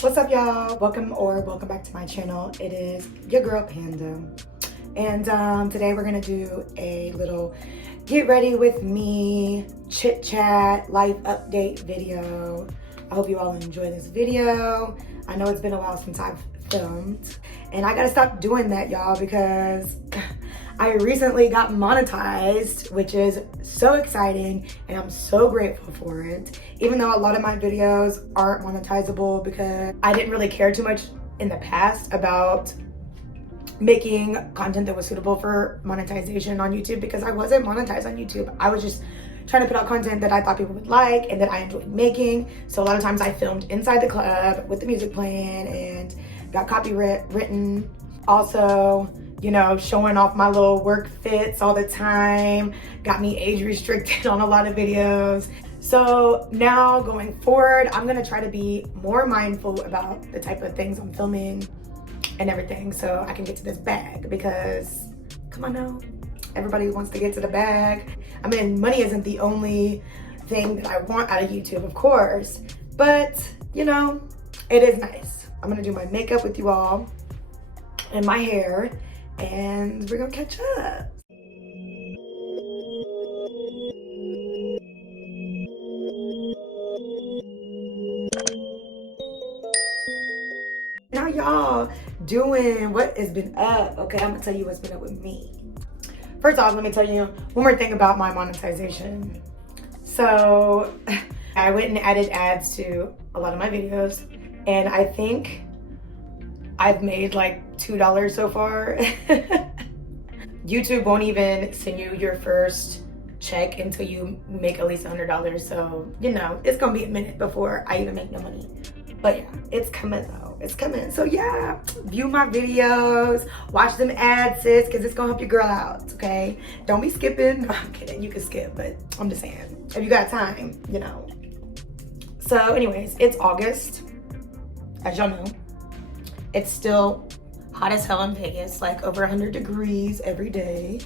What's up, y'all? Welcome back to my channel. It is your girl Panda, and today we're gonna do a little get ready with me chit chat life update video. I hope you all enjoy this video. I know it's been a while since I've filmed, and I gotta stop doing that, y'all, because I recently got monetized, which is so exciting, and I'm so grateful for it. Even though a lot of my videos aren't monetizable because I didn't really care too much in the past about making content that was suitable for monetization on YouTube, because I wasn't monetized on YouTube. I was just trying to put out content that I thought people would like and that I enjoyed making. So a lot of times I filmed inside the club with the music playing and got copywritten. Also, you know, showing off my little work fits all the time got me age restricted on a lot of videos. So now going forward, I'm gonna try to be more mindful about the type of things I'm filming and everything, so I can get to this bag, because come on now, everybody wants to get to the bag. I mean, money isn't the only thing that I want out of YouTube, of course, but you know, it is nice. I'm gonna do my makeup with you all and my hair, and we're gonna catch up. Now y'all doing, what has been up? Okay, I'm gonna tell you what's been up with me. First off, let me tell you one more thing about my monetization. So I went and added ads to a lot of my videos, and I think I've made like $2 so far. YouTube won't even send you your first check until you make at least $100. So, you know, it's gonna be a minute before I even make no money. But yeah, it's coming though, it's coming. So yeah, view my videos, watch them ads, sis, because it's gonna help your girl out, okay? Don't be skipping. No, I'm kidding, you can skip, but I'm just saying, if you got time, you know. So anyways, it's August, as y'all know. It's still hot as hell in Vegas, like over 100 degrees every day.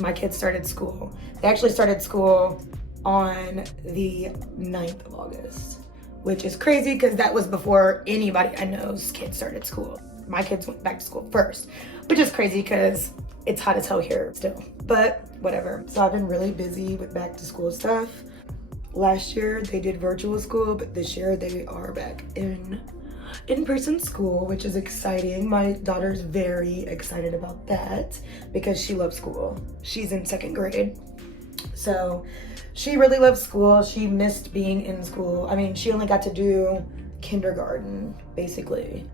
My kids started school. They actually started school on the 9th of August, which is crazy because that was before anybody I know's kids started school. My kids went back to school first, which is crazy because it's hot as hell here still, but whatever. So I've been really busy with back to school stuff. Last year they did virtual school, but this year they are back in-person school, which is exciting. My daughter's very excited about that because she loves school. She's in 2nd grade, so she really loves school. She missed being in school. I mean, she only got to do kindergarten basically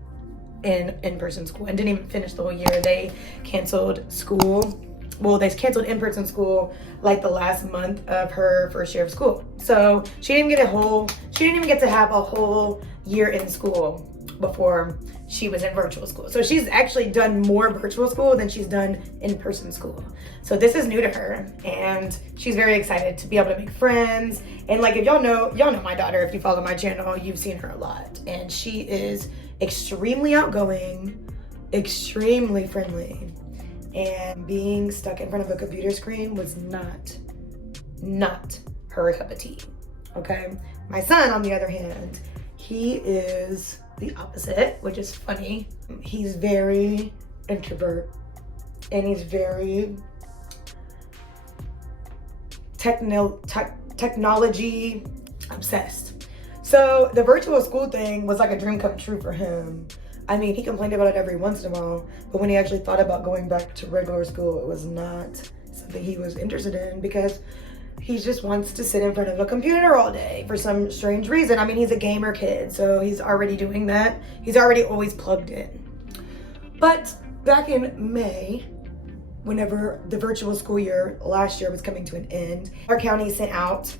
in-person school and didn't even finish the whole year. They canceled school. Well, they canceled in-person school like the last month of her first year of school. So she didn't even get to have a whole year in school before she was in virtual school. So she's actually done more virtual school than she's done in-person school. So this is new to her, and she's very excited to be able to make friends. And like, if y'all know my daughter, if you follow my channel, you've seen her a lot. And she is extremely outgoing, extremely friendly. And being stuck in front of a computer screen was not her cup of tea, okay? My son, on the other hand, he is the opposite, which is funny. He's very introvert, and he's very technology obsessed. So the virtual school thing was like a dream come true for him. I mean, he complained about it every once in a while, but when he actually thought about going back to regular school, it was not something he was interested in, because he just wants to sit in front of a computer all day for some strange reason. I mean, he's a gamer kid, so he's already doing that. He's already always plugged in. But back in May, whenever the virtual school year last year was coming to an end, our county sent out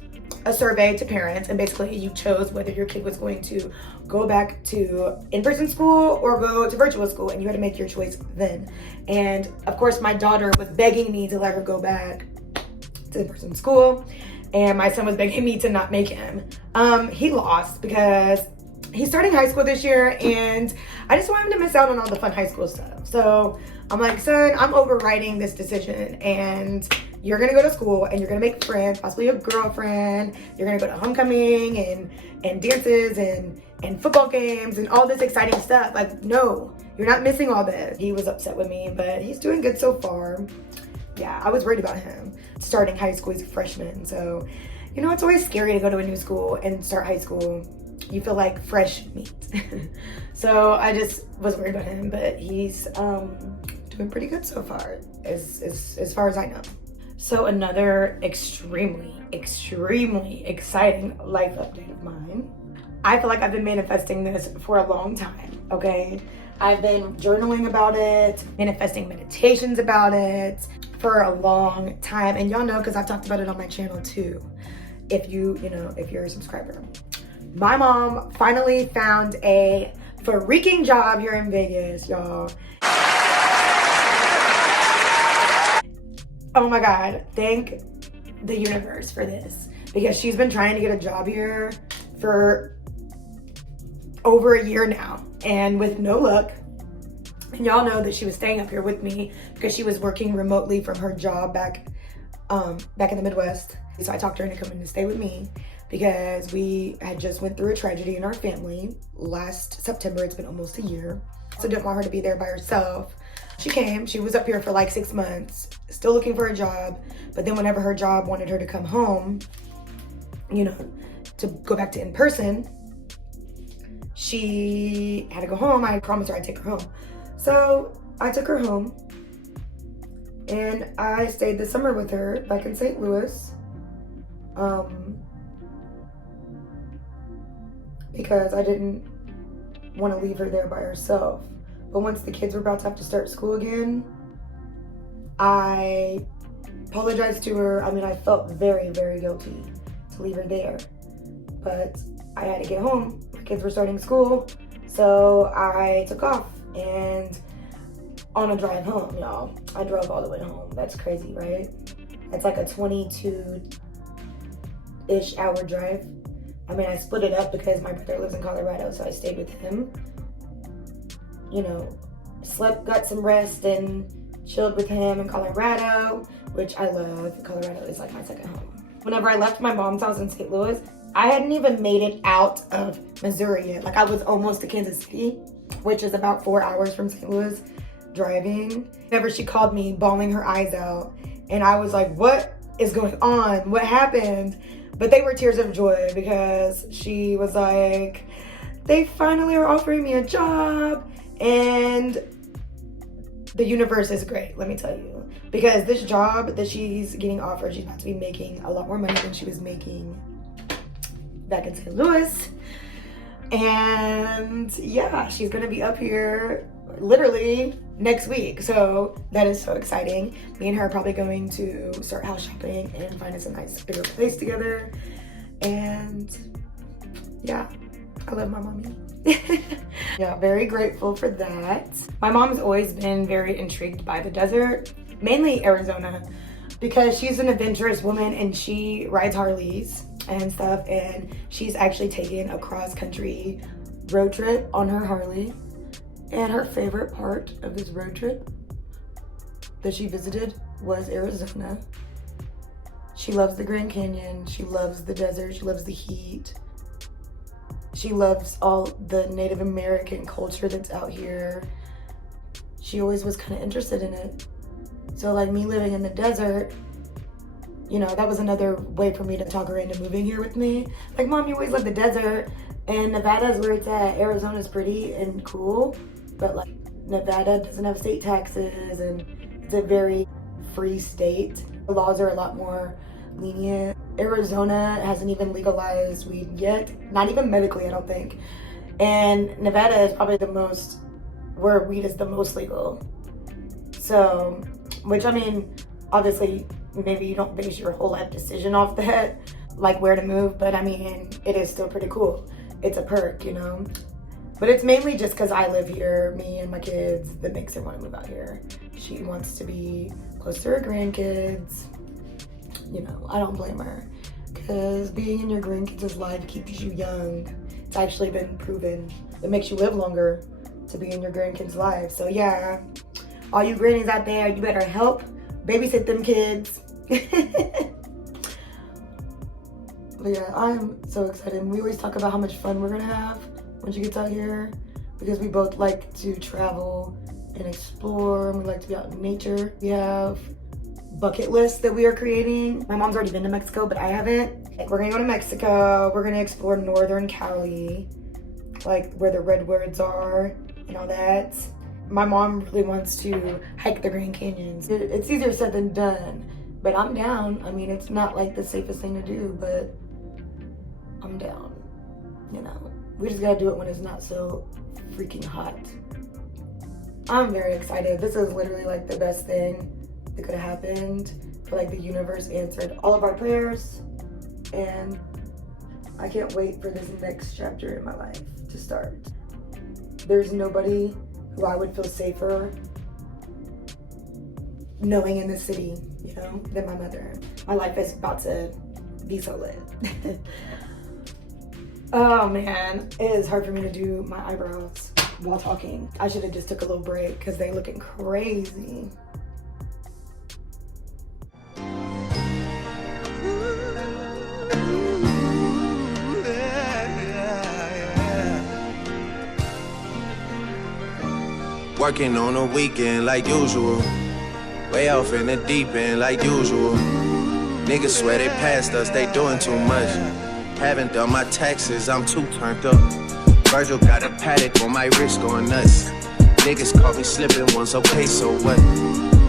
a survey to parents, and basically you chose whether your kid was going to go back to in-person school or go to virtual school, and you had to make your choice then. And of course, my daughter was begging me to let her go back to in-person school, and my son was begging me to not make him. He lost because he's starting high school this year, and I just want him to miss out on all the fun high school stuff. So I'm like, son, I'm overriding this decision, and you're gonna go to school and you're gonna make friends, possibly a girlfriend. You're gonna go to homecoming and dances and and football games and all this exciting stuff. Like, no, you're not missing all this. He was upset with me, but he's doing good so far. Yeah, I was worried about him. Starting high school, he's a freshman. So, you know, it's always scary to go to a new school and start high school. You feel like fresh meat. So I just was worried about him, but he's doing pretty good so far, as far as I know. So another extremely exciting life update of mine. I feel like I've been manifesting this for a long time, okay? I've been journaling about it, manifesting meditations about it for a long time. And y'all know, because I've talked about it on my channel too, if you're a subscriber. My mom finally found a freaking job here in Vegas, y'all. Oh my God, thank the universe for this, because she's been trying to get a job here for over a year now and with no luck. And y'all know that she was staying up here with me because she was working remotely from her job back in the Midwest. So I talked her into coming to stay with me because we had just went through a tragedy in our family last September. It's been almost a year. So didn't want her to be there by herself. She came, she was up here for like 6 months, still looking for a job. But then whenever her job wanted her to come home, you know, to go back to in person, she had to go home. I promised her I'd take her home. So I took her home and I stayed the summer with her back in St. Louis. Because I didn't want to leave her there by herself. But once the kids were about to have to start school again, I apologized to her. I mean, I felt very guilty to leave her there. But I had to get home. My kids were starting school. So I took off, and on a drive home, y'all, I drove all the way home. That's crazy, right? That's like a 22-ish hour drive. I mean, I split it up because my brother lives in Colorado, so I stayed with him. You know, slept, got some rest, and chilled with him in Colorado, which I love. Colorado is like my second home. Whenever I left my mom's house in St. Louis, I hadn't even made it out of Missouri yet. Like, I was almost to Kansas City, which is about 4 hours from St. Louis driving. Whenever she called me, bawling her eyes out, and I was like, what is going on? What happened? But they were tears of joy because she was like, they finally are offering me a job. And the universe is great, let me tell you. Because this job that she's getting offered, she's about to be making a lot more money than she was making back in St. Louis. And yeah, she's gonna be up here literally next week. So that is so exciting. Me and her are probably going to start house shopping and find us a nice bigger place together. And yeah, I love my mommy. Yeah, very grateful for that. My mom's always been very intrigued by the desert, mainly Arizona, because she's an adventurous woman and she rides Harleys and stuff, and she's actually taken a cross-country road trip on her Harley. And her favorite part of this road trip that she visited was Arizona. She loves the Grand Canyon, she loves the desert, she loves the heat. She loves all the Native American culture that's out here. She always was kind of interested in it. So like me living in the desert, you know, that was another way for me to talk her into moving here with me. Like, Mom, you always love the desert, and Nevada's where it's at. Arizona's pretty and cool, but like Nevada doesn't have state taxes and it's a very free state. The laws are a lot more lenient. Arizona hasn't even legalized weed yet, not even medically, I don't think. And Nevada is probably the most, where weed is the most legal. So, which, I mean, obviously, maybe you don't base your whole life decision off that, like where to move, but I mean, it is still pretty cool. It's a perk, you know? But it's mainly just because I live here, me and my kids, that makes her want to move out here. She wants to be close to her grandkids. You know, I don't blame her, because being in your grandkids' life keeps you young. It's actually been proven. It makes you live longer to be in your grandkids' life. So yeah, all you grannies out there, you better help babysit them kids. But yeah, I'm so excited. We always talk about how much fun we're gonna have when she gets out here, because we both like to travel and explore, and we like to be out in nature. We have bucket lists that we are creating. My mom's already been to Mexico, but I haven't. We're gonna go to Mexico. We're gonna explore northern Cali, like where the redwoods are and all that. My mom really wants to hike the Grand Canyons. It's easier said than done, but I'm down. I mean, it's not like the safest thing to do, but I'm down, you know. We just gotta do it when it's not so freaking hot. I'm very excited. This is literally like the best thing that could have happened. For like the universe answered all of our prayers, and I can't wait for this next chapter in my life to start. There's nobody who I would feel safer knowing in this city, you know, than my mother. My life is about to be so lit. Oh man, it is hard for me to do my eyebrows while talking. I should have just took a little break because they're looking crazy. Working on a weekend like usual. Way off in the deep end like usual. Niggas swear they passed us, they doing too much. Haven't done my taxes, I'm too turned up. Virgil got a paddock on my wrist going nuts. Niggas caught me slipping once, okay, so what?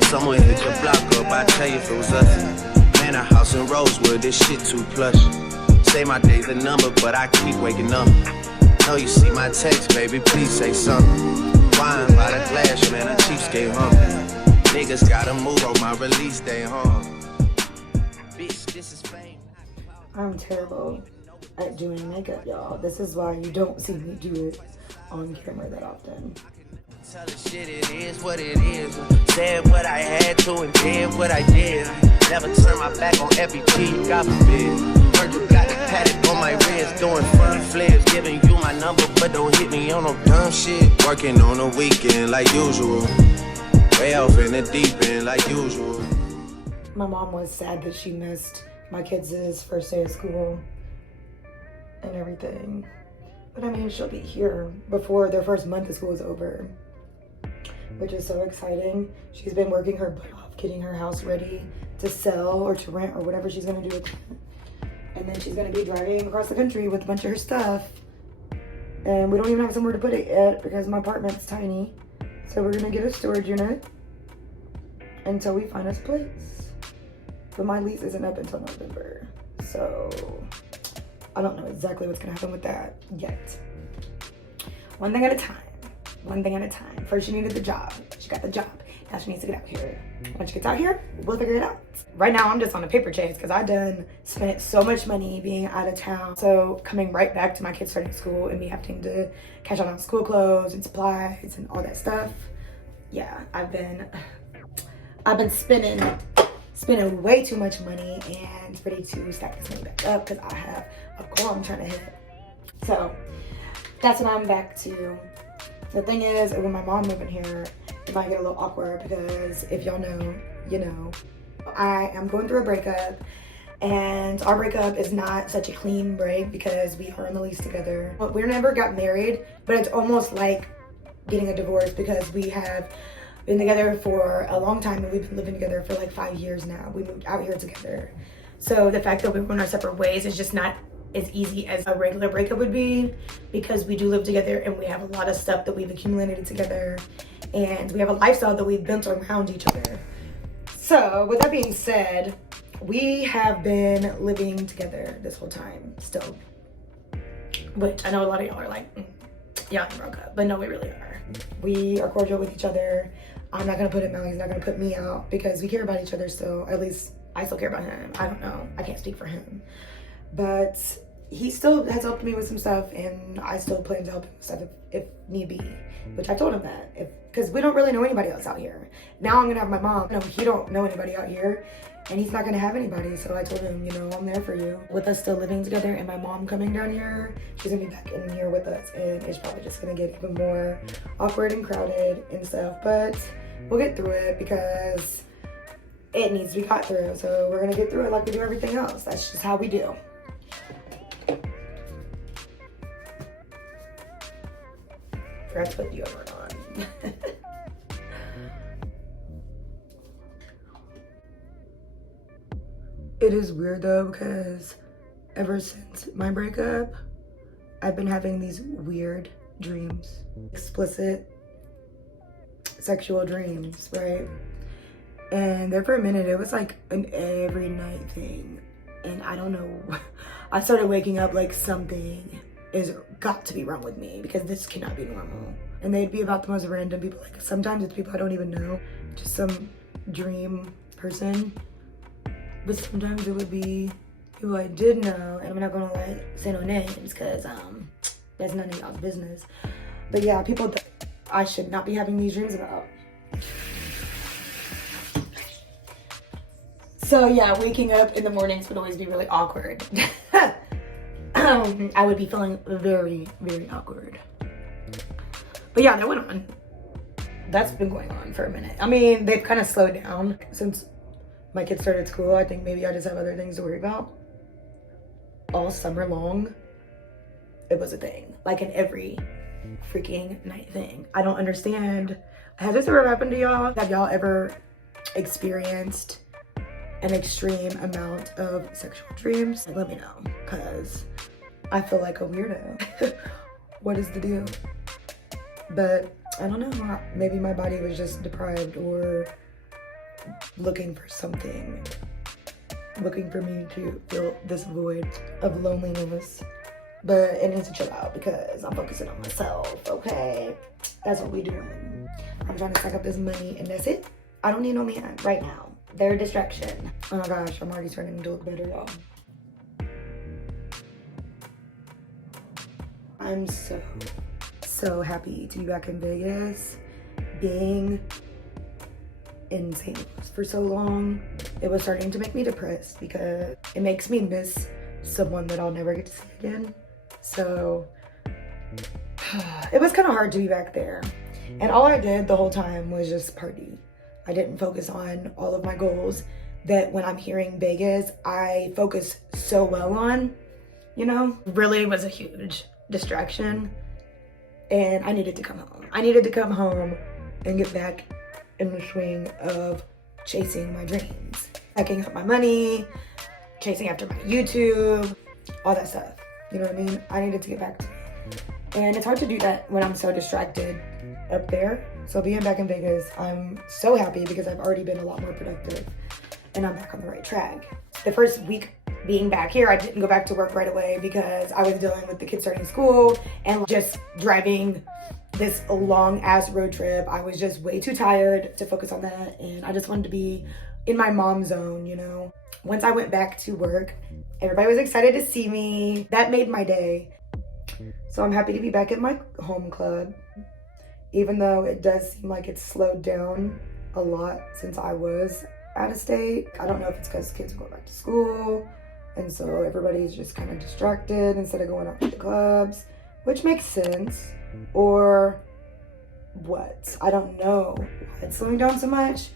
Someone hit your block up, I tell you if it was us. Man, a house in Rosewood, this shit too plush. Say my day's a number, but I keep waking up. Know you see my text, baby, please say something. Wine by the glass, man, a cheapskate, huh? Niggas gotta move on my release day, huh? Bitch, this is fame. I'm terrible at doing makeup, y'all. This is why you don't see me do it on camera that often. Tell the shit it is what it is. Said what I had to and did what I did. Never turn my back on every G, God forbid. Virgil got the paddock on my wrist, doing front flips, giving you my number, but don't hit me on no dumb shit. Working on a weekend like usual. Way off in the deep end like usual. My mom was sad that she missed my kids' first day of school and everything. But I mean, she'll be here before their first month of school is over, which is so exciting. She's been working her butt off, getting her house ready to sell or to rent or whatever she's gonna do with it. And then she's gonna be driving across the country with a bunch of her stuff. And we don't even have somewhere to put it yet because my apartment's tiny. So we're gonna get a storage unit until we find us a place. But my lease isn't up until November. So I don't know exactly what's gonna happen with that yet. One thing at a time. One thing at a time. First she needed the job. She got the job. Now she needs to get out here. When she gets out here, we'll figure it out. Right now I'm just on a paper chase because I done spent so much money being out of town. So coming right back to my kids starting school and me having to cash out on school clothes and supplies and all that stuff. Yeah, I've been spending way too much money and ready to stack this money back up because I have a goal I'm trying to hit. So that's what I'm back to. The thing is, when my mom moving here, it might get a little awkward because if y'all know, you know. I am going through a breakup, and our breakup is not such a clean break because we are on the lease together. We never got married, but it's almost like getting a divorce because we have been together for a long time and we've been living together for like 5 years now. We moved out here together. So the fact that we're going our separate ways is just not as easy as a regular breakup would be because we do live together and we have a lot of stuff that we've accumulated together and we have a lifestyle that we've built around each other. So with that being said, we have been living together this whole time still, which I know a lot of y'all are like, y'all broke up, but no, we really are. We are cordial with each other. I'm not gonna put him out, he's not gonna put me out because we care about each other still. At least I still care about him. I don't know, I can't speak for him. But he still has helped me with some stuff and I still plan to help him with stuff if need be. Which I told him that, because we don't really know anybody else out here. Now I'm gonna have my mom. No, he don't know anybody out here and he's not gonna have anybody. So I told him, you know, I'm there for you. With us still living together and my mom coming down here, she's gonna be back in here with us and it's probably just gonna get even more awkward and crowded and stuff. But we'll get through it because it needs to be got through. So we're gonna get through it like we do everything else. That's just how we do. Forgot to put deodorant on. It is weird though, because ever since my breakup, I've been having these weird dreams. Explicit sexual dreams, right? And there for a minute, it was like an every night thing. And I don't know, I started waking up like something is got to be wrong with me, because this cannot be normal. And they'd be about the most random people. Like sometimes it's people I don't even know, just some dream person. But sometimes it would be people I did know, and I'm not gonna like say no names because that's none of y'all's business. But yeah, people that I should not be having these dreams about. So yeah, waking up in the mornings would always be really awkward. I would be feeling very, very awkward. But yeah, that went on. That's been going on for a minute. I mean, they've kind of slowed down since my kids started school. I think maybe I just have other things to worry about. All summer long, it was a thing. Like an every freaking night thing. I don't understand. Has this ever happened to y'all? Have y'all ever experienced an extreme amount of sexual dreams? Let me know, because I feel like a weirdo. What is the deal? But I don't know, maybe my body was just deprived or looking for something, looking for me to fill this void of loneliness. But it needs to chill out because I'm focusing on myself, okay? That's what we doing. I'm trying to stack up this money and that's it. I don't need no man right now. They're a distraction. Oh my gosh, I'm already starting to look better, y'all. I'm so happy to be back in Vegas. Being in St. Louis for so long, it was starting to make me depressed because it makes me miss someone that I'll never get to see again. So it was kind of hard to be back there. And all I did the whole time was just party. I didn't focus on all of my goals that when I'm hearing Vegas, I focus so well on, you know? Really was a huge distraction. And I needed to come home. I needed to come home and get back in the swing of chasing my dreams. Stacking up my money, chasing after my YouTube, all that stuff. You know what I mean? I needed to get back to it. And it's hard to do that when I'm so distracted up there. So being back in Vegas, I'm so happy because I've already been a lot more productive and I'm back on the right track. The first week being back here, I didn't go back to work right away because I was dealing with the kids starting school and just driving this long ass road trip. I was just way too tired to focus on that, and I just wanted to be in my mom zone, you know? Once I went back to work, everybody was excited to see me. That made my day. So I'm happy to be back at my home club, even though it does seem like it's slowed down a lot since I was out of state. I don't know if it's because kids are going back to school, and so everybody's just kind of distracted instead of going out to the clubs, which makes sense, or what. I don't know why it's slowing down so much,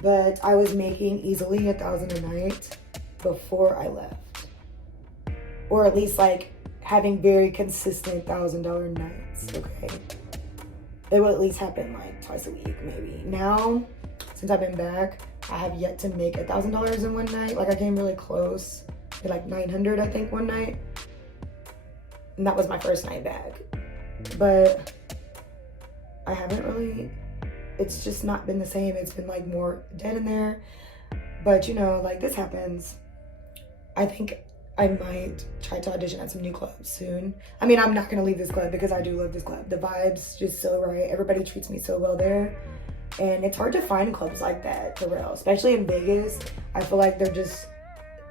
but I was making easily $1,000 a night before I left, or at least like having very consistent $1,000 nights, okay? It will at least happen like twice a week, maybe. Now, since I've been back, I have yet to make $1,000 in one night. Like I came really close, to like 900, I think, one night. And that was my first night back. But I haven't really, it's just not been the same. It's been like more dead in there. But you know, like this happens. I think I might try to audition at some new clubs soon. I mean, I'm not gonna leave this club because I do love this club. The vibe's just so right. Everybody treats me so well there. And it's hard to find clubs like that, for real. Especially in Vegas. I feel like they're just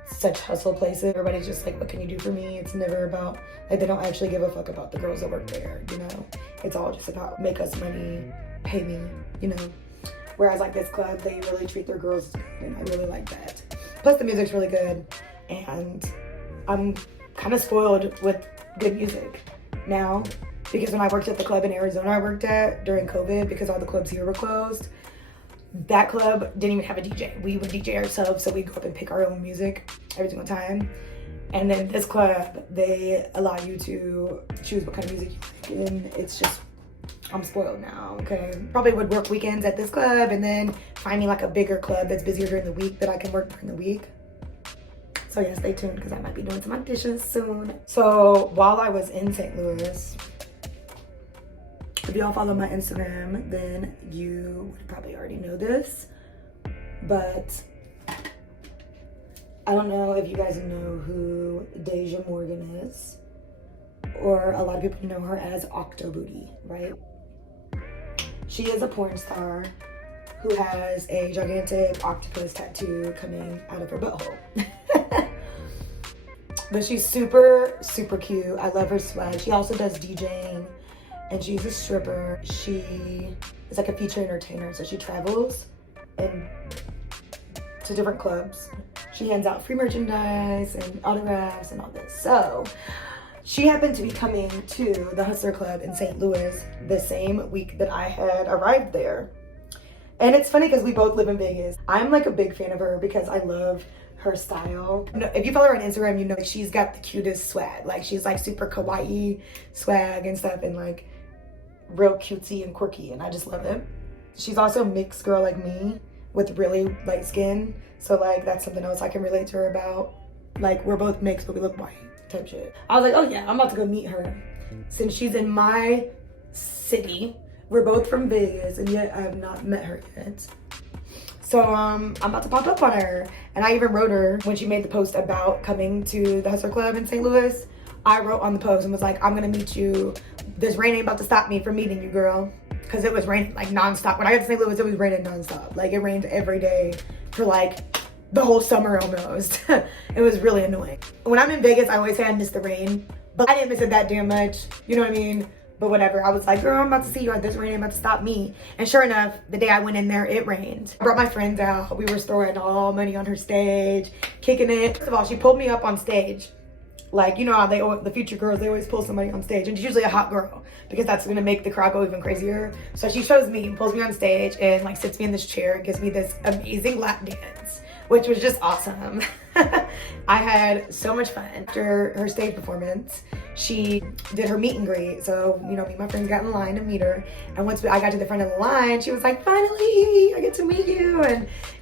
such hustle places. Everybody's just like, what can you do for me? It's never about, like, they don't actually give a fuck about the girls that work there, you know? It's all just about make us money, pay me, you know? Whereas like this club, they really treat their girls good, and I really like that. Plus the music's really good, and I'm kind of spoiled with good music now, because when I worked at the club in Arizona I worked at during COVID, because all the clubs here were closed, that club didn't even have a DJ. We would DJ ourselves, so we'd go up and pick our own music every single time. And then this club, they allow you to choose what kind of music you like, and it's just I'm spoiled now, okay? Probably would work weekends at this club and then find me like a bigger club that's busier during the week that I can work during the week. So yeah, stay tuned because I might be doing some auditions soon. So while I was in St. Louis, if y'all follow my Instagram, then you would probably already know this, but I don't know if you guys know who Deja is, or a lot of people know her as Octobooty, right? She is a porn star who has a gigantic octopus tattoo coming out of her butthole. But she's super, super cute. I love her swag. She also does DJing, and she's a stripper. She is like a feature entertainer, so she travels and to different clubs. She hands out free merchandise and autographs and all this. So she happened to be coming to the Hustler Club in St. Louis the same week that I had arrived there. And it's funny because we both live in Vegas. I'm like a big fan of her because I love her style. If you follow her on Instagram, you know she's got the cutest swag. Like she's like super kawaii swag and stuff, and like real cutesy and quirky, and I just love it. She's also a mixed girl like me with really light skin. So like that's something else I can relate to her about. Like we're both mixed, but we look white type shit. I was like, oh yeah, I'm about to go meet her. Since she's in my city, we're both from Vegas, and yet I have not met her yet. So I'm about to pop up on her. And I even wrote her when she made the post about coming to the Hustler Club in St. Louis. I wrote on the post and was like, I'm gonna meet you. This rain ain't about to stop me from meeting you, girl. Because it was raining like nonstop. When I got to St. Louis, it was raining nonstop. Like it rained every day for like the whole summer almost. It was really annoying. When I'm in Vegas, I always say I miss the rain, but I didn't miss it that damn much. You know what I mean? But whatever, I was like, girl, I'm about to see you. This rain ain't about to stop me. And sure enough, the day I went in there, it rained. I brought my friends out. We were throwing all money on her stage, kicking it. First of all, she pulled me up on stage. Like, you know how the feature girls, they always pull somebody on stage. And she's usually a hot girl because that's gonna make the crowd go even crazier. So she shows me, pulls me on stage, and like sits me in this chair, gives me this amazing lap dance, which was just awesome. I had so much fun. After her stage performance, she did her meet and greet. So, you know, me and my friends got in line to meet her. And once I got to the front of the line, she was like, finally, I get to meet you.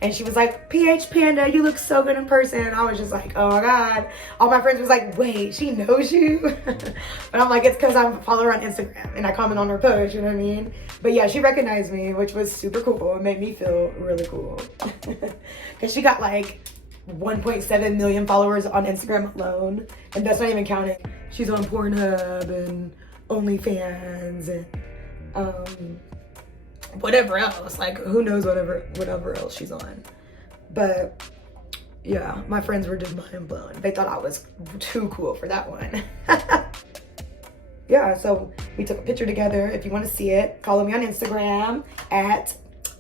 And she was like, PH Panda, you look so good in person. And I was just like, oh my God. All my friends was like, wait, she knows you? But I'm like, it's because I follow her on Instagram and I comment on her post, you know what I mean? But yeah, she recognized me, which was super cool. It made me feel really cool. Because she got like 1.7 million followers on Instagram alone, and that's not even counting. She's on Pornhub and OnlyFans and whatever else. Like who knows whatever else she's on. But yeah, my friends were just mind blown. They thought I was too cool for that one. Yeah, so we took a picture together. If you want to see it, follow me on Instagram at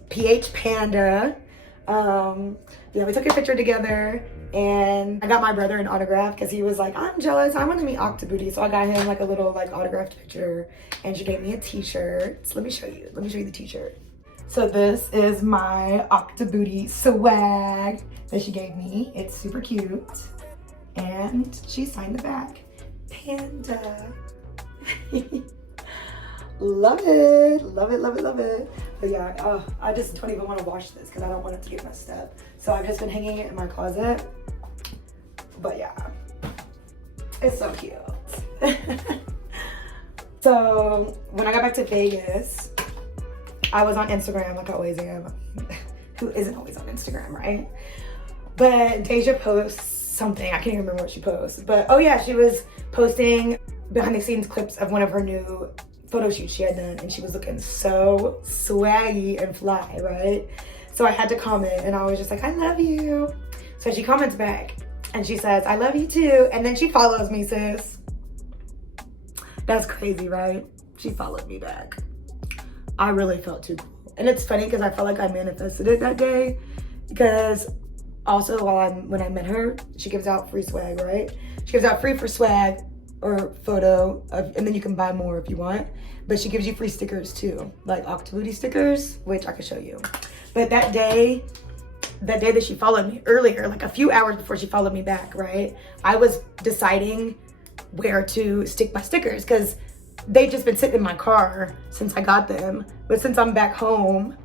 phpanda. Yeah, we took a picture together, and I got my brother an autograph because he was like, I'm jealous, I want to meet Octobooty. So I got him like a little like autographed picture, and she gave me a t-shirt. So let me show you the t-shirt. So this is my Octobooty swag that she gave me. It's super cute, and she signed the back. Panda. Love it, love it, love it, love it. But yeah, I just don't even want to wash this because I don't want it to get messed up. So I've just been hanging it in my closet. But yeah, it's so cute. So when I got back to Vegas, I was on Instagram like I always am. Who isn't always on Instagram, right? But Deja posts something, I can't even remember what she posts. But oh yeah, she was posting behind the scenes clips of one of her new photo shoot she had done, and she was looking so swaggy and fly, right? So I had to comment, and I was just like, I love you. So she comments back, and she says, I love you too. And then she follows me, sis. That's crazy, right? She followed me back. I really felt too cool. And it's funny because I felt like I manifested it that day, because also when I met her, she gives out free swag, right? She gives out free for swag or photo and then you can buy more if you want, but she gives you free stickers too, like Octobooty stickers, which I could show you. But that day that she followed me earlier, like a few hours before she followed me back, right, I was deciding where to stick my stickers, because they've just been sitting in my car since I got them. But since I'm back home,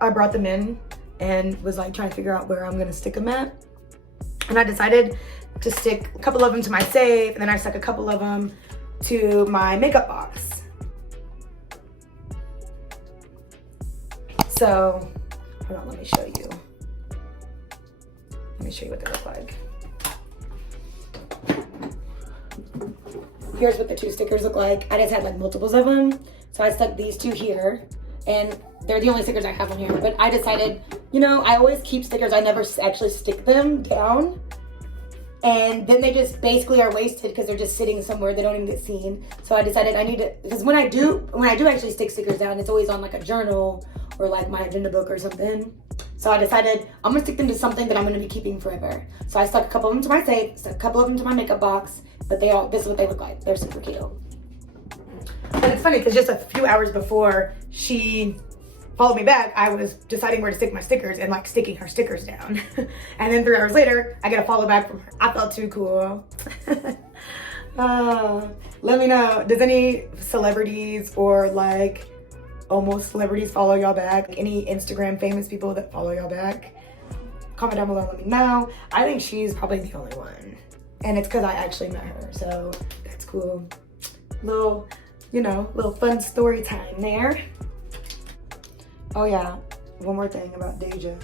I brought them in and was like trying to figure out where I'm gonna stick them at. And I decided to stick a couple of them to my safe, and then I stuck a couple of them to my makeup box. So, hold on, let me show you. Let me show you what they look like. Here's what the 2 stickers look like. I just had like multiples of them. So I stuck these 2 here, and they're the only stickers I have on here. But I decided, you know, I always keep stickers. I never actually stick them down. And then they just basically are wasted because they're just sitting somewhere. They don't even get seen. So I decided I need to, because when I do actually stick stickers down, it's always on like a journal or like my agenda book or something. So I decided I'm gonna stick them to something that I'm gonna be keeping forever. So I stuck a couple of them to my safe, stuck a couple of them to my makeup box, but this is what they look like. They're super cute. But it's funny because just a few hours before she followed me back, I was deciding where to stick my stickers and like sticking her stickers down. And then 3 hours later, I get a follow back from her. I felt too cool. Let me know, does any celebrities or like almost celebrities follow y'all back? Any Instagram famous people that follow y'all back? Comment down below, let me know. I think she's probably the only one. And it's because I actually met her, so that's cool. Little, you know, little fun story time there. Oh yeah, one more thing about Deja.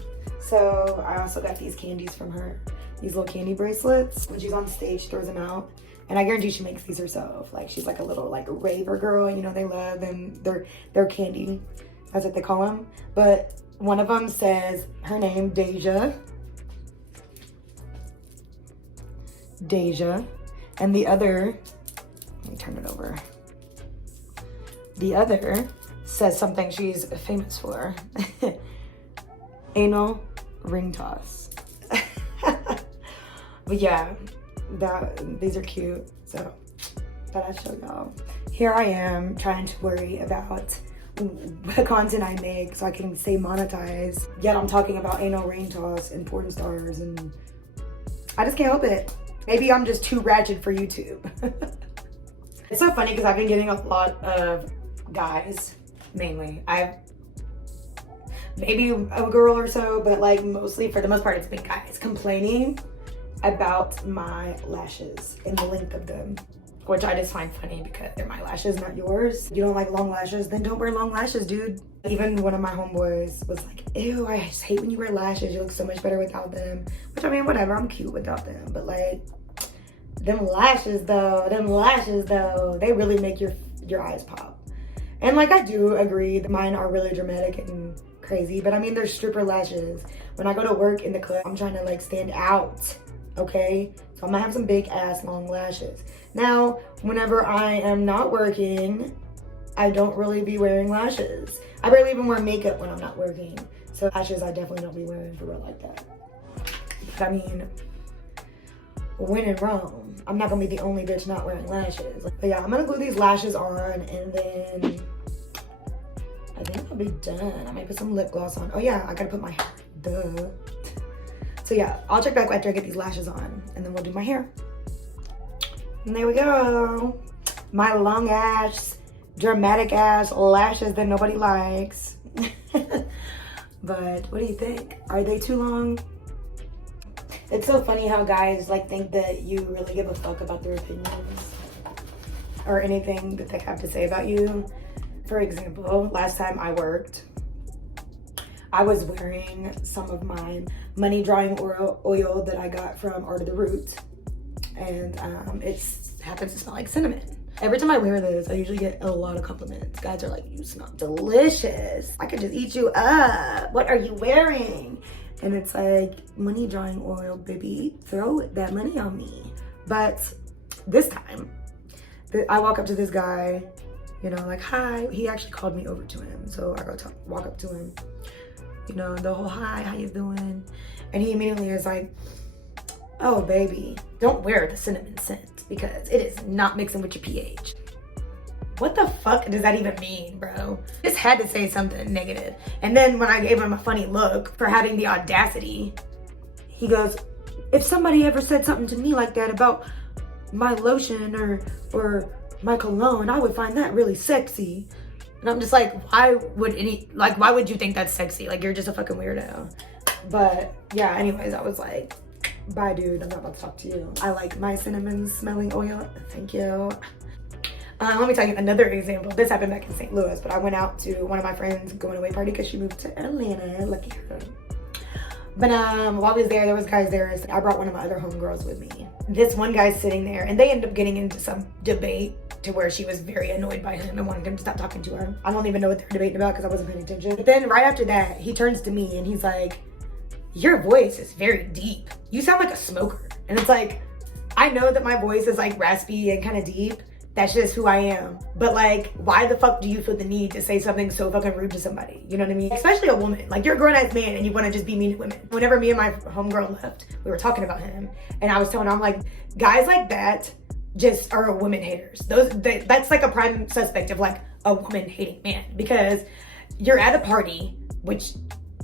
So I also got these candies from her. These little candy bracelets. When she's on stage, she throws them out. And I guarantee she makes these herself. Like she's like a little like raver girl, you know, they love them. They're candy, that's what they call them. But one of them says her name, Deja. Deja. And the other, let me turn it over. The other says something she's famous for. Anal ring toss. But yeah, these are cute, so thought I'd show y'all. Here I am trying to worry about what content I make so I can stay monetized, yet I'm talking about anal ring toss and porn stars, and I just can't help it. Maybe I'm just too ratchet for YouTube. It's so funny because I've been getting a lot of guys, mainly. Maybe a girl or so, but like mostly, for the most part, it's been guys complaining about my lashes and the length of them, which I just find funny because they're my lashes, not yours. You don't like long lashes, then don't wear long lashes, dude. Even one of my homeboys was like, ew, I just hate when you wear lashes. You look so much better without them. Which, I mean, whatever, I'm cute without them. But like, them lashes though, they really make your eyes pop. And like, I do agree that mine are really dramatic and crazy, but I mean, they're stripper lashes. When I go to work in the club, I'm trying to like stand out, okay? So I'm gonna have some big ass long lashes. Now, whenever I am not working, I don't really be wearing lashes. I barely even wear makeup when I'm not working. So lashes I definitely don't be wearing for real like that. But I mean, when in Rome, I'm not gonna be the only bitch not wearing lashes. But yeah, I'm gonna glue these lashes on, and then I think I'll be done. I might put some lip gloss on. Oh yeah, I gotta put my hair, duh. So yeah, I'll check back after I get these lashes on, and then we'll do my hair. And there we go. My long ass, dramatic ass lashes that nobody likes. But what do you think? Are they too long? It's so funny how guys like think that you really give a fuck about their opinions or anything that they have to say about you. For example, last time I worked, I was wearing some of my money drawing oil that I got from Art of the Root, and it happens to smell like cinnamon. Every time I wear this, I usually get a lot of compliments. Guys are like, you smell delicious. I could just eat you up. What are you wearing? And it's like, money drawing oil, baby. Throw that money on me. But this time, I walk up to this guy, you know, like, hi. He actually called me over to him. So I go walk up to him, you know, the whole, hi, how you doing? And he immediately is like, oh, baby, don't wear the cinnamon scent because it is not mixing with your pH. What the fuck does that even mean, bro? Just had to say something negative. And then when I gave him a funny look for having the audacity, he goes, if somebody ever said something to me like that about my lotion or my cologne, I would find that really sexy. And I'm just like, why would you think that's sexy? Like, you're just a fucking weirdo. But yeah, anyways, I was like, bye dude, I'm not about to talk to you. I like my cinnamon smelling oil, thank you. Let me tell you another example. This happened back in St. Louis, but I went out to one of my friends' going away party because she moved to Atlanta, lucky her. But while we was there was guys there. So I brought one of my other homegirls with me. This one guy's sitting there and they ended up getting into some debate to where she was very annoyed by him and wanted him to stop talking to her. I don't even know what they're debating about because I wasn't paying attention. But then right after that, he turns to me and he's like, your voice is very deep. You sound like a smoker. And it's like, I know that my voice is like raspy and kind of deep. That's just who I am. But like, why the fuck do you feel the need to say something so fucking rude to somebody? You know what I mean? Especially a woman. Like, you're a grown-ass man and you want to just be mean to women. Whenever me and my homegirl left, we were talking about him. And I was telling her, I'm like, guys like that just are women haters. That's like a prime suspect of like a woman hating man. Because you're at a party, which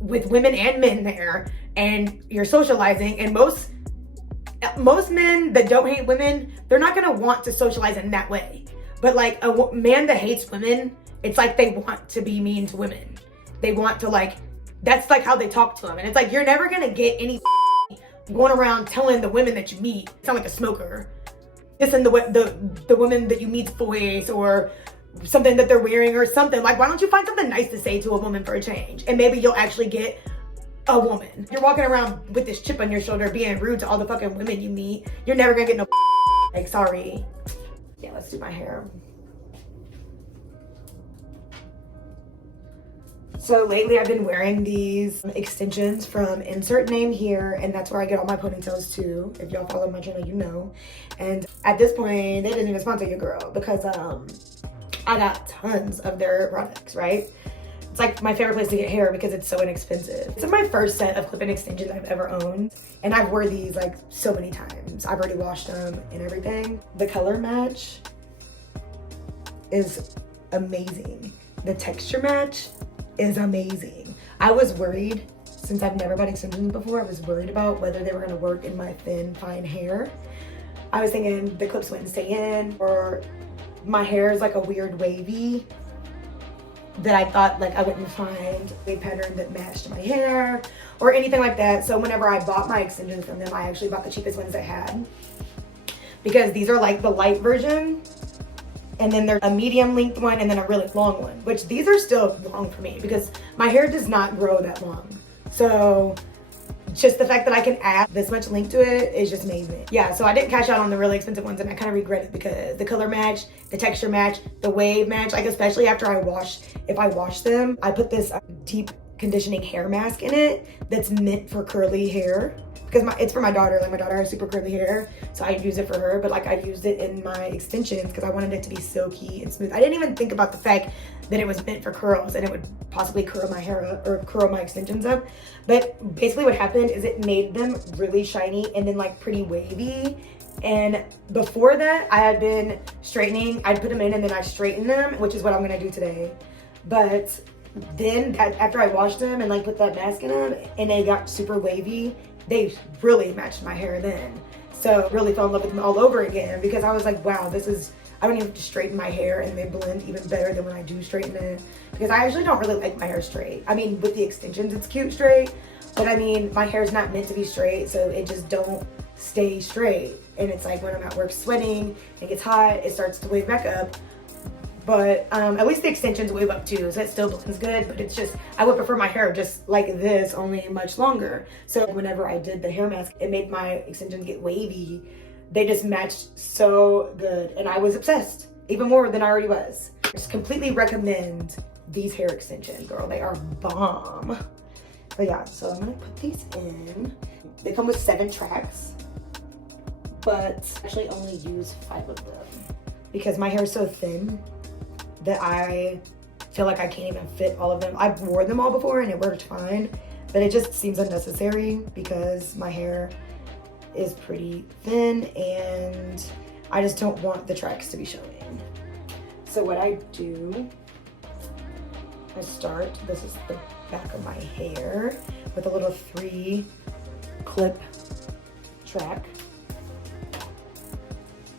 with women and men there, and you're socializing, and most men that don't hate women, they're not gonna want to socialize in that way. But like a man that hates women, it's like they want to be mean to women. They want to like, that's like how they talk to them. And it's like, you're never gonna get any going around telling the women that you meet, sound like a smoker. Listen, the women that you meet's voice or something that they're wearing or something. Like, why don't you find something nice to say to a woman for a change? And maybe you'll actually get a woman. You're walking around with this chip on your shoulder being rude to all the fucking women you meet. You're never gonna get no like, sorry. Yeah, let's do my hair. So lately I've been wearing these extensions from Insert Name Here, and that's where I get all my ponytails too. If y'all follow my channel, you know. And at this point, they didn't even sponsor your girl because I got tons of their products, right? It's like my favorite place to get hair because it's so inexpensive. It's my first set of clip-in extensions I've ever owned. And I've worn these like so many times. I've already washed them and everything. The color match is amazing. The texture match is amazing. I was worried, since I've never bought extensions before, I was worried about whether they were gonna work in my thin, fine hair. I was thinking the clips wouldn't stay in, or my hair is like a weird wavy that I thought like I wouldn't find a pattern that matched my hair or anything like that. So whenever I bought my extensions from them, I actually bought the cheapest ones they had, because these are like the light version, and then there's a medium length one and then a really long one, which these are still long for me because my hair does not grow that long. So just the fact that I can add this much length to it is just amazing. Yeah, so I didn't cash out on the really expensive ones, and I kind of regret it because the color match, the texture match, the wave match, like especially after if I wash them, I put this deep conditioning hair mask in it that's meant for curly hair, because it's for my daughter. Like, my daughter has super curly hair, so I use it for her, but like I used it in my extensions because I wanted it to be silky and smooth. I didn't even think about the fact that it was meant for curls and it would possibly curl my hair up or curl my extensions up. But basically what happened is it made them really shiny and then like pretty wavy. And before that, I had been straightening. I'd put them in and then I straighten them, which is what I'm gonna do today. But then after I washed them and like put that mask in them and they got super wavy, they really matched my hair then. So really fell in love with them all over again, because I was like, wow, I don't even have to straighten my hair and they blend even better than when I do straighten it, because I actually don't really like my hair straight. I mean, with the extensions, it's cute straight, but I mean, my hair is not meant to be straight, so it just don't stay straight. And it's like when I'm at work sweating, it gets hot, it starts to wave back up. But at least the extensions wave up too, so it still blends good, but it's just, I would prefer my hair just like this, only much longer. So whenever I did the hair mask, it made my extensions get wavy. They just matched so good, and I was obsessed, even more than I already was. I just completely recommend these hair extensions, girl. They are bomb. But yeah, so I'm gonna put these in. They come with 7 tracks, but I actually only use 5 of them because my hair is so thin that I feel like I can't even fit all of them. I've worn them all before and it worked fine, but it just seems unnecessary because my hair is pretty thin and I just don't want the tracks to be showing. So what I do, I start, this is the back of my hair with a little 3 clip track.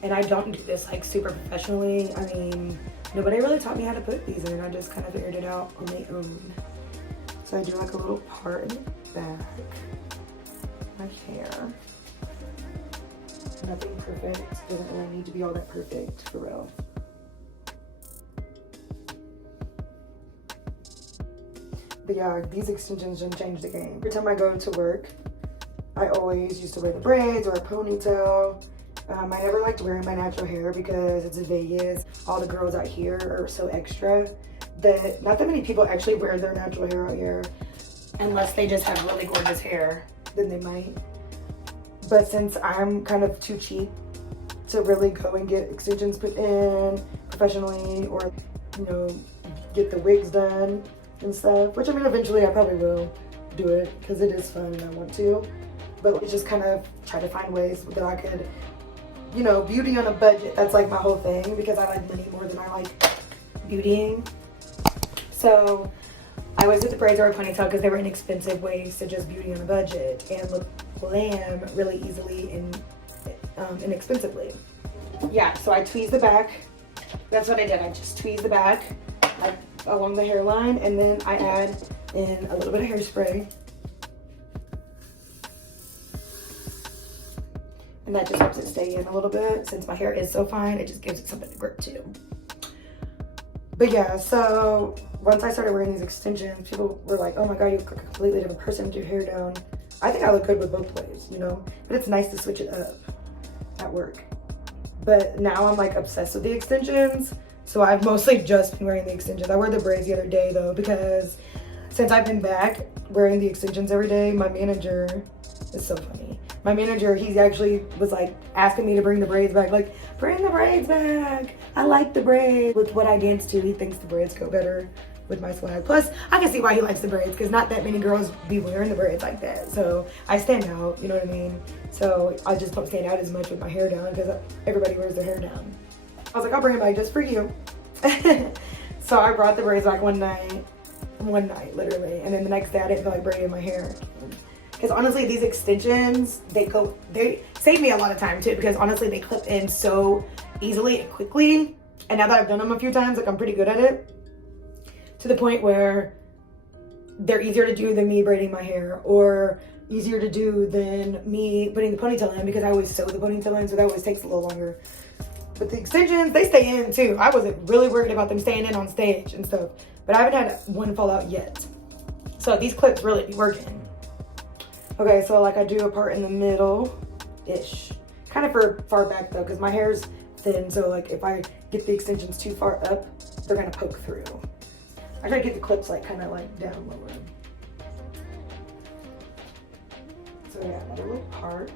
And I don't do this like super professionally. I mean, nobody really taught me how to put these in. I just kind of figured it out on my own. So I do like a little part in the back, my hair. Nothing perfect. Doesn't really need to be all that perfect, for real. But yeah, these extensions didn't change the game. Every time I go to work, I always used to wear the braids or a ponytail. I never liked wearing my natural hair because it's Vegas. All the girls out here are so extra that not that many people actually wear their natural hair out here, unless they just have really gorgeous hair, then they might. But since I'm kind of too cheap to really go and get extensions put in professionally, or, you know, get the wigs done and stuff, which I mean, eventually I probably will do it because it is fun and I want to. But it's just kind of try to find ways that I could, you know, beauty on a budget. That's like my whole thing, because I like money more than I like beautying. So I always did the braids or a ponytail because they were inexpensive ways to just beauty on a budget and look glam really easily and inexpensively. Yeah, so I tweezed the back. That's what I did. I just tweezed the back like along the hairline, and then I add in a little bit of hairspray. And that just helps it stay in a little bit. Since my hair is so fine, it just gives it something to grip to. But yeah, so once I started wearing these extensions, people were like, oh my God, you look like a completely different person with your hair down. I think I look good with both ways, you know? But it's nice to switch it up at work. But now I'm like obsessed with the extensions. So I've mostly just been wearing the extensions. I wore the braids the other day though, because since I've been back wearing the extensions every day, my manager is so funny. My manager, he actually was like asking me to bring the braids back. Like, bring the braids back. I like the braids. With what I dance to, he thinks the braids go better with my swag. Plus, I can see why he likes the braids, because not that many girls be wearing the braids like that. So I stand out, you know what I mean? So I just don't stand out as much with my hair down because everybody wears their hair down. I was like, I'll bring it back just for you. So I brought the braids back one night literally. And then the next day I didn't feel like braiding my hair. Because honestly, these extensions, they save me a lot of time too, because honestly, they clip in so easily and quickly. And now that I've done them a few times, like I'm pretty good at it, to the point where they're easier to do than me braiding my hair, or easier to do than me putting the ponytail in, because I always sew the ponytail in, so that always takes a little longer. But the extensions, they stay in too. I wasn't really worried about them staying in on stage and stuff, but I haven't had one fall out yet. So these clips really be working. Okay, so like I do a part in the middle-ish. Kind of for far back though, because my hair's thin, so like if I get the extensions too far up, they're gonna poke through. I try to get the clips like kind of like down lower. So yeah, another little part.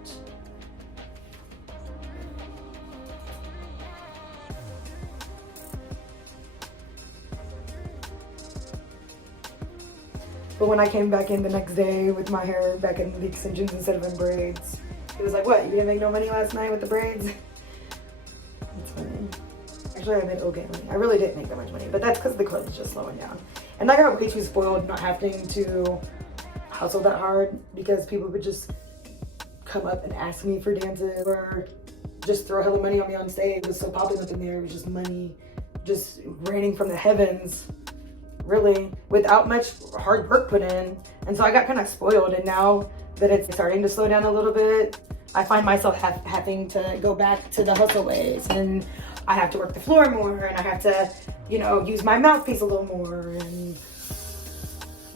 But when I came back in the next day with my hair back in the extensions instead of in braids, he was like, what, you didn't make no money last night with the braids? It's funny. Actually, I made okay money. I really didn't make that much money, but that's because the clothes just slowing down. And I got way too spoiled not having to hustle that hard, because people would just come up and ask me for dances or just throw hella money on me on stage. It was so popping up in there. It was just money just raining from the heavens, really, without much hard work put in. And so I got kind of spoiled, and now that it's starting to slow down a little bit, I find myself having to go back to the hustle ways, and I have to work the floor more, and I have to, you know, use my mouthpiece a little more and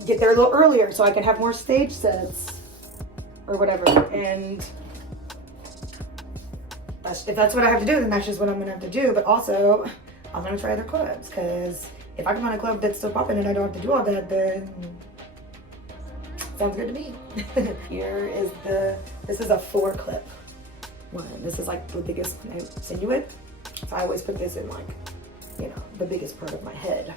get there a little earlier so I can have more stage sets or whatever. And if that's what I have to do, then that's just what I'm gonna have to do. But also, I'm gonna try other clubs, because if I can find a club that's still popping and I don't have to do all that, then sounds good to me. Here is this is a 4-clip one. This is like the biggest one I send you with. So I always put this in like, you know, the biggest part of my head.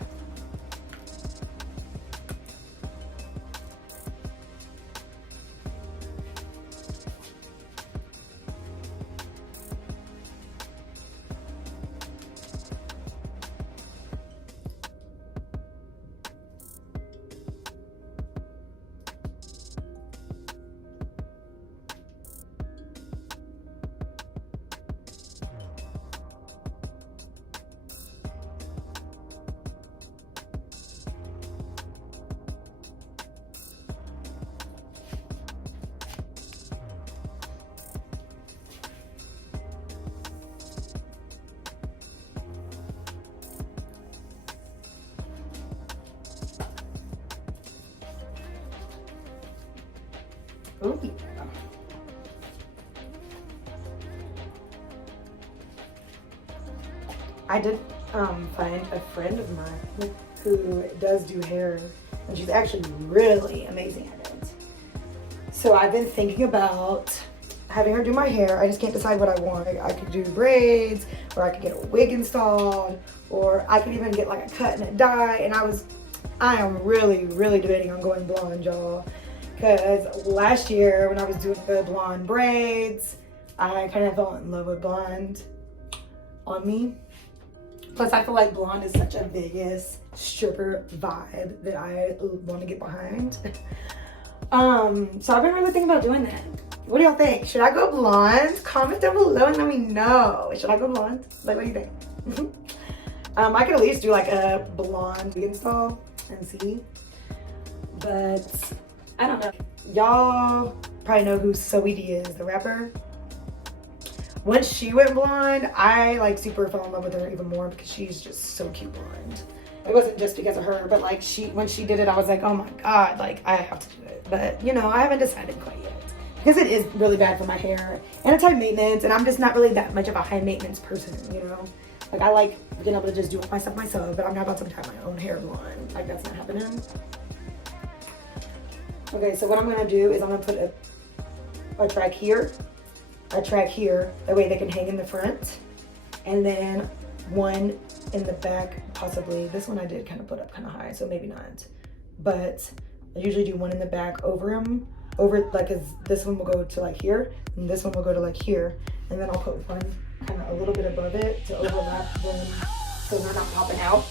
Ooh, yeah. I did find a friend of mine who does do hair, and she's actually really amazing at it. So I've been thinking about having her do my hair. I just can't decide what I want. I could do braids, or I could get a wig installed, or I could even get like a cut and a dye. And I am really debating on going blonde, y'all. Because last year when I was doing the blonde braids, I kind of fell in love with blonde on me. Plus, I feel like blonde is such a Vegas stripper vibe that I want to get behind. So I've been really thinking about doing that. What do y'all think? Should I go blonde? Comment down below and let me know. Should I go blonde? Like, what do you think? I could at least do like a blonde install and see. But I don't know. Y'all probably know who Saweetie is, the rapper. Once she went blonde, I like super fell in love with her even more because she's just so cute blonde. It wasn't just because of her, but like when she did it, I was like, oh my God, like I have to do it. But you know, I haven't decided quite yet because it is really bad for my hair and it's high maintenance, and I'm just not really that much of a high maintenance person, you know? Like I like being able to just do it myself, but I'm not about to dye my own hair blonde. Like that's not happening. Okay, so what I'm gonna do is I'm gonna put a track here, that way they can hang in the front, and then one in the back, possibly. This one I did kind of put up kind of high, so maybe not. But I usually do one in the back over them, like this one will go to like here, and this one will go to like here, and then I'll put one kind of a little bit above it to overlap them so they're not popping out.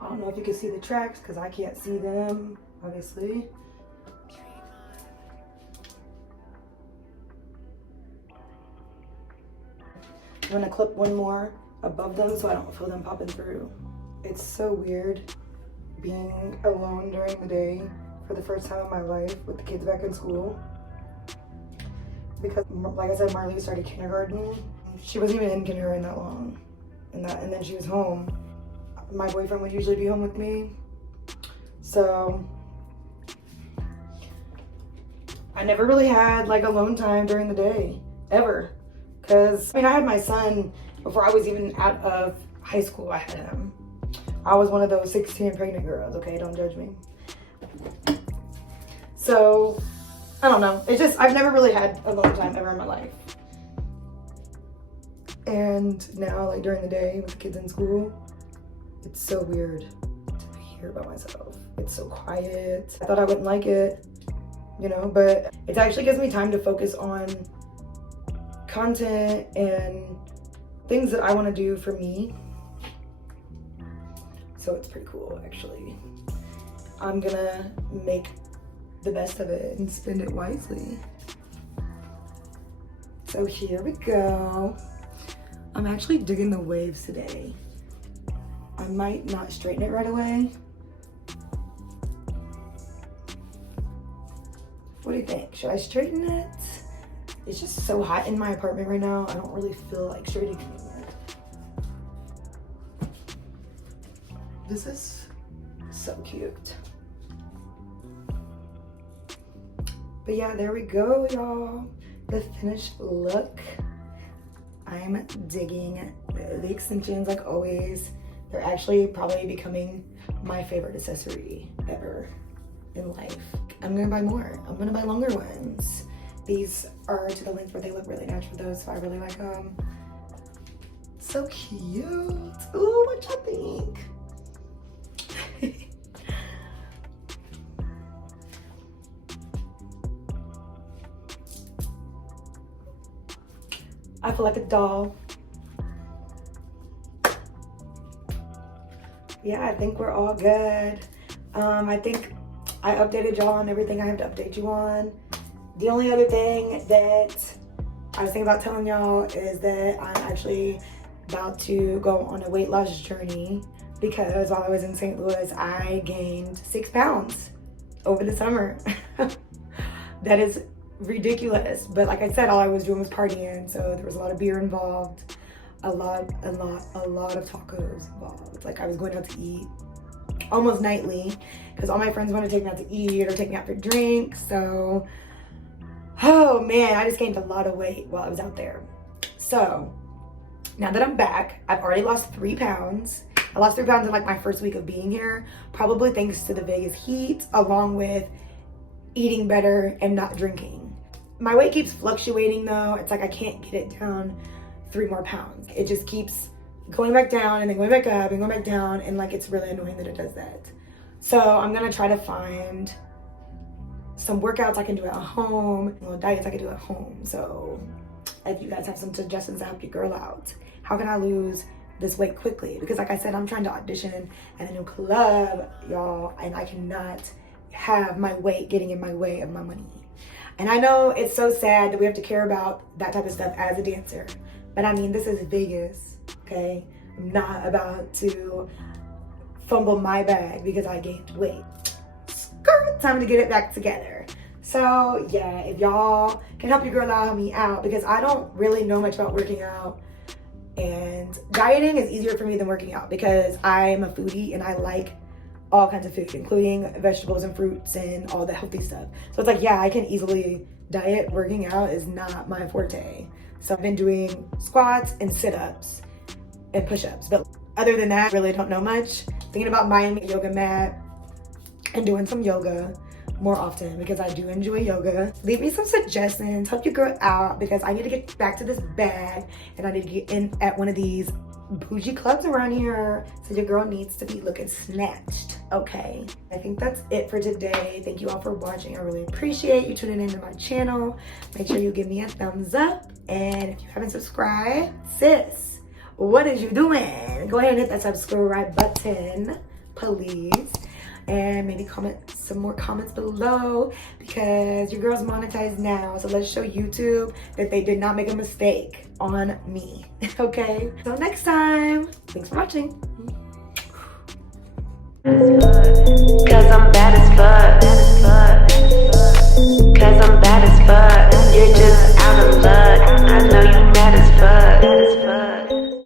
I don't know if you can see the tracks because I can't see them, obviously. I'm gonna clip one more above them so I don't feel them popping through. It's so weird being alone during the day for the first time in my life with the kids back in school. Because like I said, Marley started kindergarten. She wasn't even in kindergarten that long. And then she was home. My boyfriend would usually be home with me. So I never really had like alone time during the day, ever. Cause I mean, I had my son before I was even out of high school. I had him. I was one of those 16 pregnant girls, okay? Don't judge me. So I don't know. It's just, I've never really had alone time ever in my life. And now, like during the day with the kids in school, it's so weird to be here by myself. It's so quiet. I thought I wouldn't like it, you know, but it actually gives me time to focus on content and things that I want to do for me. So it's pretty cool, actually. I'm gonna make the best of it and spend it wisely. So here we go. I'm actually digging the waves today. I might not straighten it right away. What do you think? Should I straighten it? It's just so hot in my apartment right now. I don't really feel like straightening it. This is so cute. But yeah, there we go, y'all. The finished look. I'm digging the extensions like always. They're actually probably becoming my favorite accessory ever in life. I'm gonna buy more. I'm gonna buy longer ones. These are to the length where they look really natural though, so I really like them. So cute. Ooh, what y'all think? I feel like a doll. Yeah, I think we're all good. I think I updated y'all on everything I have to update you on. The only other thing that I was thinking about telling y'all is that I'm actually about to go on a weight loss journey because while I was in St. Louis, I gained 6 pounds over the summer. That is ridiculous. But like I said, all I was doing was partying, so there was a lot of beer involved, a lot of tacos involved. Like I was going out to eat almost nightly because all my friends want to take me out to eat or take me out for drinks. So, oh man, I just gained a lot of weight while I was out there. So now that I'm back, I've already lost 3 pounds. I lost 3 pounds in like my first week of being here, probably thanks to the Vegas heat, along with eating better and not drinking. My weight keeps fluctuating though. It's like I can't get it down 3 more pounds. It just keeps going back down and then going back up and going back down, and like it's really annoying that it does that. So I'm gonna try to find some workouts I can do at home, diets I can do at home. So if you guys have some suggestions to help your girl out, how can I lose this weight quickly? Because like I said, I'm trying to audition at a new club, y'all, and I cannot have my weight getting in my way of my money. And I know it's so sad that we have to care about that type of stuff as a dancer, but I mean, this is Vegas, okay? I'm not about to fumble my bag because I gained weight. Skirt, time to get it back together. So yeah, if y'all can help your girl out, help me out, because I don't really know much about working out, and dieting is easier for me than working out because I am a foodie and I like all kinds of food, including vegetables and fruits and all the healthy stuff. So it's like, yeah, I can easily diet. Working out is not my forte. So I've been doing squats and sit-ups and push-ups. But other than that, I really don't know much. Thinking about buying a yoga mat and doing some yoga more often because I do enjoy yoga. Leave me some suggestions, help your girl out, because I need to get back to this bag and I need to get in at one of these bougie clubs around here, so your girl needs to be looking snatched, okay? I think that's it for today. Thank you all for watching. I really appreciate you tuning into my channel. Make sure you give me a thumbs up, and if you haven't subscribed, sis, what is you doing? Go ahead and hit that subscribe button, please, and maybe comment some more comments below because your girl's monetized now. So let's show YouTube that they did not make a mistake on me, okay? So next time, thanks for watching.